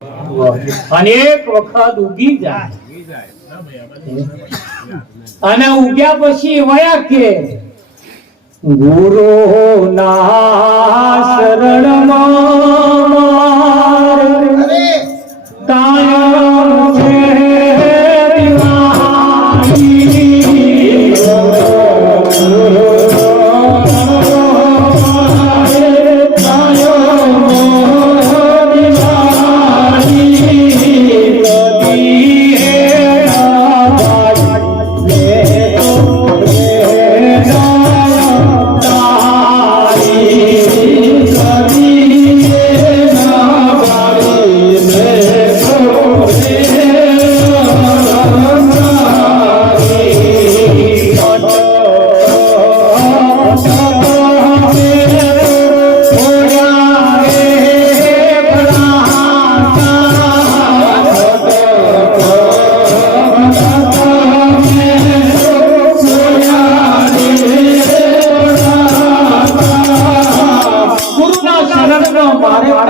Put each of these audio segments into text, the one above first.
અનેક વખત ઉગી જાય અને ઉગ્યા પછી વયા કે ગુરુ ના શરણમાં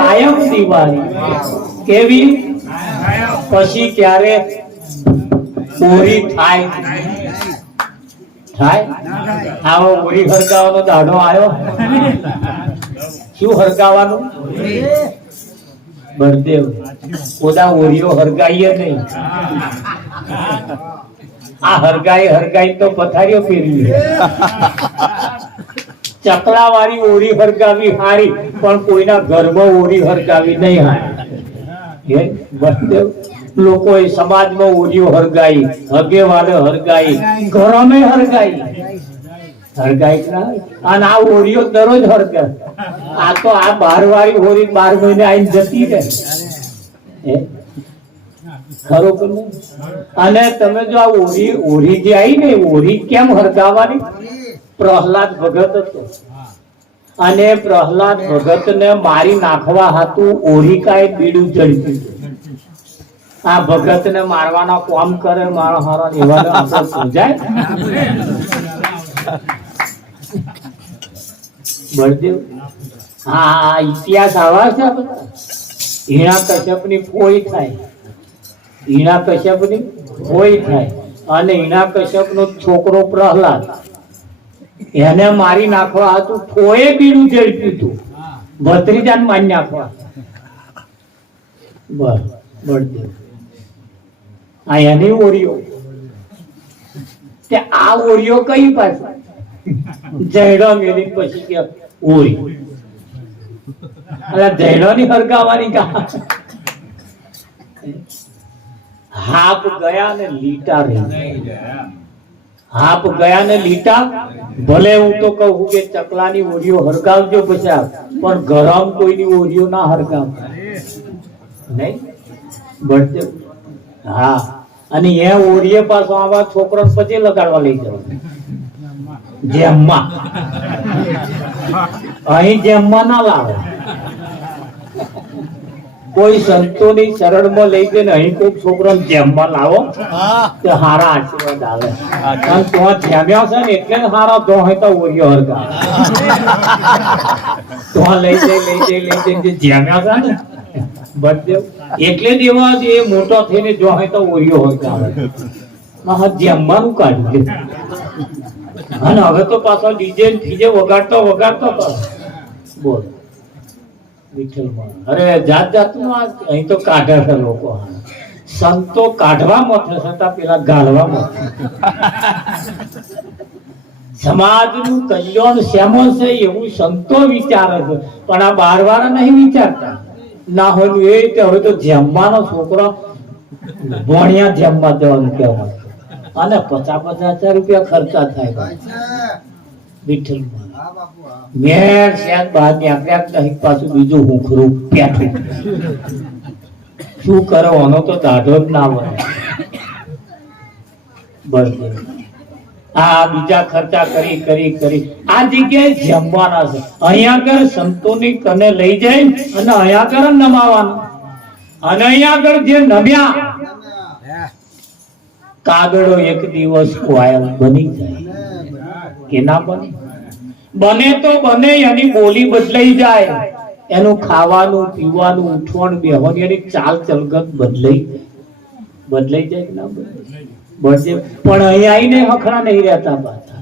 કાયમ છે કેવી પછી ક્યારે ઓરી થાય આવો ઓરી હરગાવાનો દાડો આવ્યો શું હરગાવાનું બળદેવ ઓદા ઓરીઓ હરગાઈએ નહીં આ હરગાઈ તો પથારીઓ ફેરવી ચકલા વાળી ઓરી હરગાવી હારી પણ કોઈના ઘરમાં ઓરી હરગાવી નહીં હારી લોકો સમાજમાં ઓરીઓ હરગાઈ હગેવાલે હરગાઈ ઘરોમાં હરગાઈ અને આ ઓરીઓ દરરોજ હરગાય આ તો આ 12 વાળી ઓરી 12 મહિને આવીને જતી રહે ખરોખર અને તમે જો આ ઓરી જે આવી ને ઓરી કેમ હરગાવાની પ્રહલાદ ભગત હતો અને પ્રહલાદ ભગત ને મારી નાખવા હાતું ઓરિકાએ બીડું ઝડપ્યું આ ભગત ને મારવાના કામ કરે મારો હારો એવા આપણે સમજાય બળદેવ હા ઇતિહાસ આવા છે હિરણ્યકશ્યપ ની ફોઈ થાય અને હિરણ્યકશ્યપ નો છોકરો પ્રહલાદ એને મારી નાખવા હતું ફોએ બીડું ઝડપ્યું હતું ભત્રીજાને મારી નાખવા બળદેવ આ એની ઓરીઓ તે આ ઓરીઓ કઈ પાસે જયડો મેલી પછી કે ઓરી અલા જયડો ની હરગાવાની કા હાપ ગયા ને લીટા રહી હાપ ગયા ને લીટા ભલે હું તો કહું કે ચકલાની ઓરીઓ હરગાવજો પછી પણ ગરમ કોઈની ઓરીઓ ના હરગાવ નહીં બળદેવ હા અને એ ઓરીએ પાછો આવા છોકરા પછી લગાડવા લઈ જવા જેમમાં અહીં જેમમાં ના લાવે કોઈ સંતોની શરણમાં લઈ જઈને અહીં કોઈ છોકરો જેમમાં લાવો તો હારા આશીર્વાદ આવે અને તો જેમ્યા છે ને એટલે હારા તો હોય તો ઓરિયો હરગા તો લઈ જઈ જેમ્યા છે ને બળદેવ એટલે જ એવા એ મોટો થઈને જો હોય તો ઓરિયો હરગા આવે જેમવાનું કાઢ્યું અને હવે તો પાછો ડીજે ફીજે વગાડતો બોલ અરે જાત જાતનું અહીં તો કાઢે છે લોકો સંતો કાઢવામાં છતાં પેલા ગાળવામાં સમાજનું કલ્યાણ શેમાં છે એવું સંતો વિચારે છે પણ આ 12 વાળા નહીં વિચારતા ના હોય એ હવે તો જમવાનો છોકરો ભણ્યા જમવા જવાનું કહેવાય અને 50,000 રૂપિયા ખર્ચા થાય વિઠ્ઠલ મેર શાયદ બહાર નીકળ્યા નહીં પાછું બીજું હુંખરું પેઠું શું કરો આનો તો દાઢો જ ના હોય બસ આ બીજા ખર્ચા કરી આ જગ્યાએ જમવાના છે અહીંયા આગળ સંતોની કને લઈ જાય અને અહીંયા આગળ નમાવાનું અને અહીંયા આગળ જે નમ્યા કાગડો એક દિવસ કોયલ બની જાય કે ના બને? બને તો બને, એની બોલી બદલાઈ જાય. એનું ખાવાનું પીવાનું ઉઠવાનું બેહવાની એની ચાલ ચલગત બદલાઈ જાય કે ના બદલાય? પણ અહીંયા આવીને હખણા નહીં રહેતા પાછા.